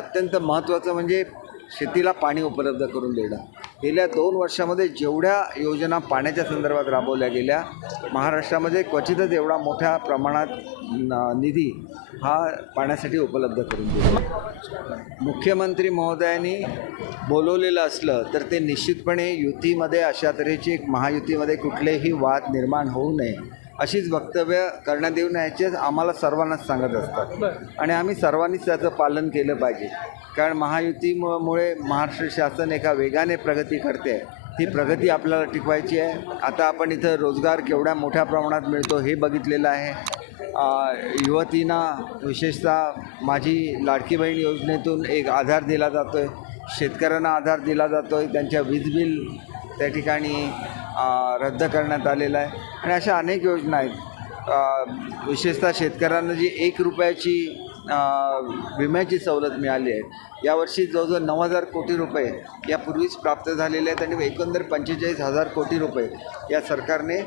अत्यंत महत्त्वाचं म्हणजे शेतीला पाणी उपलब्ध करून देणं. गेल्या दोन वर्षामध्ये जेवढ्या योजना पाण्याच्या संदर्भात राबवल्या गेल्या महाराष्ट्रामध्ये क्वचितच एवढा मोठ्या प्रमाणात न- निधी हा पाण्यासाठी उपलब्ध करून दिला. मुख्यमंत्री महोदयांनी बोलवलेलं असलं तर ते निश्चितपणे युतीमध्ये अशा तऱ्हेची एक महायुतीमध्ये कुठलेही वाद निर्माण होऊ नये. अशीच वक्तव्य करण्यात येऊ नये आम्हाला सर्वांनाच सांगत असतात. आणि आम्ही सर्वांनीच त्याचं पालन केलं पाहिजे. कारण महायुतीमुळे महाराष्ट्र शासन एका वेगाने प्रगती करते. ही प्रगती आपल्याला टिकवायची आहे. आता आपण इथं रोजगार केवढ्या मोठ्या प्रमाणात मिळतो हे बघितलेलं आहे. युवतींना विशेषतः माझी लाडकी बहीण योजनेतून एक आधार दिला जातो आहे शेतकऱ्यांना आधार दिला जातो आहे त्यांच्या वीज बिल त्या ठिकाणी रद्द करण्यात आलेलं आहे. आणि अशा अनेक योजना आहेत. विशेषतः शेतकऱ्यांना जी एक रुपयाची विम्याची सवलत मिळाली आहे यावर्षी जवळजवळ नऊ हजार कोटी रुपये यापूर्वीच प्राप्त झालेले आहेत आणि एकंदर पंचेचाळीस हजार कोटी रुपये या सरकारने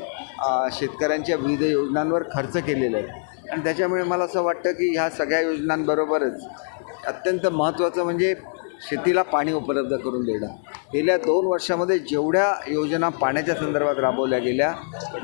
शेतकऱ्यांच्या विविध योजनांवर खर्च केलेला आहे आणि त्याच्यामुळे मला असं वाटतं की ह्या सगळ्या योजनांबरोबरच अत्यंत महत्त्वाचं म्हणजे शेतीला पाणी उपलब्ध करून देणं. गेल्या दोन वर्षामध्ये जेवढ्या योजना पाण्याच्या संदर्भात राबवल्या गेल्या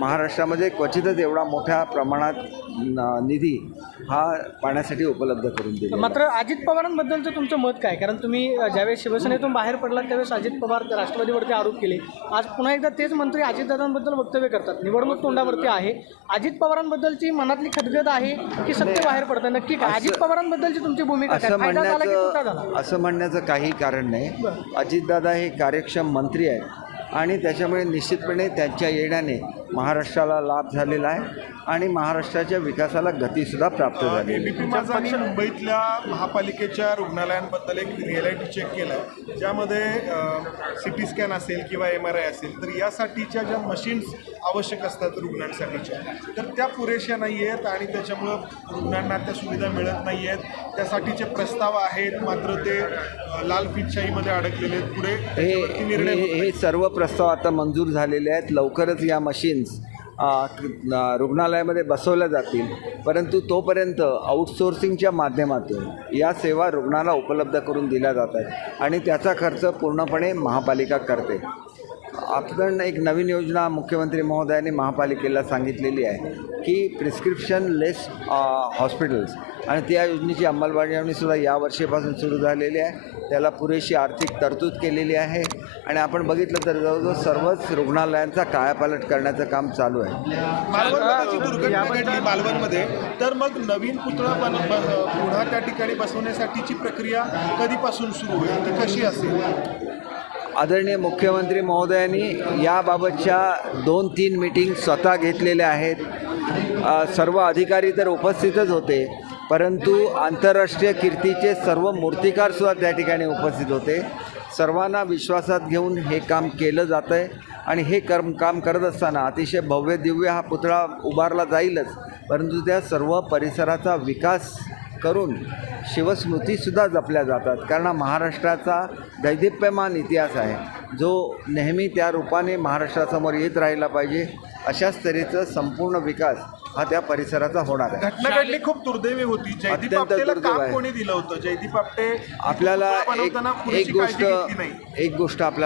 महाराष्ट्रामध्ये क्वचितच एवढा मोठ्या प्रमाणात न- निधी हा पाण्यासाठी उपलब्ध करून दिला मात्र अजित पवारांबद्दलचं तुमचं मत काय? कारण तुम्ही ज्यावेळेस शिवसेनेतून बाहेर पडलात त्यावेळेस अजित पवार राष्ट्रवादीवरती आरोप केले. आज पुन्हा एकदा तेच मंत्री अजितदादांबद्दल वक्तव्य करतात. निवडणूक तोंडावरती आहे. अजित पवारांबद्दलची मनातली खदगद आहे की सत्य बाहेर पडतं नक्की काय? अजित पवारांबद्दलची तुमची भूमिका काय? असं फायदा झाला की तोटा झाला? म्हणण्याचं असं म्हणण्याचं काही कारण नाही. अजितदादा हे कार्यक्षम मंत्री आहेत आणि त्याच्यामुळे निश्चितपणे त्यांच्या येण्याने महाराष्ट्राला लाभ झालेला आहे आणि महाराष्ट्राच्या विकासाला गतीसुद्धा प्राप्त आहे. एबीपी माझानी मुंबईतल्या महापालिकेच्या रुग्णालयांबद्दल एक रिअलिटी चेक केलं. ज्यामध्ये सी टी स्कॅन असेल किंवा एम आर आय असेल तर यासाठीच्या ज्या मशीन्स आवश्यक असतात रुग्णांसाठीच्या तर त्या पुरेशा नाही आहेत आणि त्याच्यामुळं रुग्णांना त्या सुविधा मिळत नाही आहेत त्यासाठीचे प्रस्ताव आहेत मात्र ते लाल फितशाहीमध्ये अडकलेले आहेत. पुढे हे निर्णय हे सर्व प्रस्ताव आता मंजूर झालेले आहेत. लवकरच या मशीन्स रुग्णालयामध्ये बसवल्या जातील. परंतु तोपर्यंत आउटसोर्सिंगच्या माध्यमातून या सेवा रुग्णाला उपलब्ध करून दिल्या जात आणि त्याचा खर्च पूर्णपणे महापालिका करते. आपण एक नवीन योजना मुख्यमंत्री महोदयांनी महापालिकेला सांगितलेली आहे की प्रिस्क्रिप्शन लेस हॉस्पिटल्स. आणि त्या योजनेची अंमलबजावणीसुद्धा या वर्षीपासून सुरू झालेली आहे. त्याला पुरेशी आर्थिक तरतूद केलेली आहे. आणि आपण बघितलं तर जवळजवळ सर्वच रुग्णालयांचा कायापालट करण्याचं काम चालू आहे. मालवणमध्ये दुर्घटना घडली मालवणमध्ये. तर मग नवीन पुतळा बन पुन्हा त्या ठिकाणी बसवण्यासाठीची प्रक्रिया कधीपासून सुरू होईल? ती कशी असेल? आदरणीय मुख्यमंत्री महोदयांनी याबाबतच्या दोन तीन मीटिंग स्वतः घेतलेल्या आहेत. सर्व अधिकारी तर उपस्थितच होते परंतु आंतरराष्ट्रीय कीर्तीचे सर्व मूर्तिकारसुद्धा त्या ठिकाणी उपस्थित होते. सर्वांना विश्वासात घेऊन हे काम केलं जातं आहे आणि हे कर्म काम करत असताना अतिशय भव्य दिव्य हा पुतळा उभारला जाईलच परंतु त्या सर्व परिसराचा विकास करून शिवस्मृतीसुद्धा जपल्या जातात. कारण महाराष्ट्राचा दैदिप्यमान इतिहास आहे. जो नेहमी त्या रूपाने महाराष्ट्रासमोर येत राहिला पाहिजे अशाच तऱ्हेचं संपूर्ण विकास हा त्या परिसराचा होणार आहे. घटना घडली खूप दुर्दैवी होती. जयदीप अत्यंत दुर्दैव काम आहे. कोणी दिलं होतं? जयदीप आपटे आपल्याला एक गोष्ट एक गोष्ट आपल्याला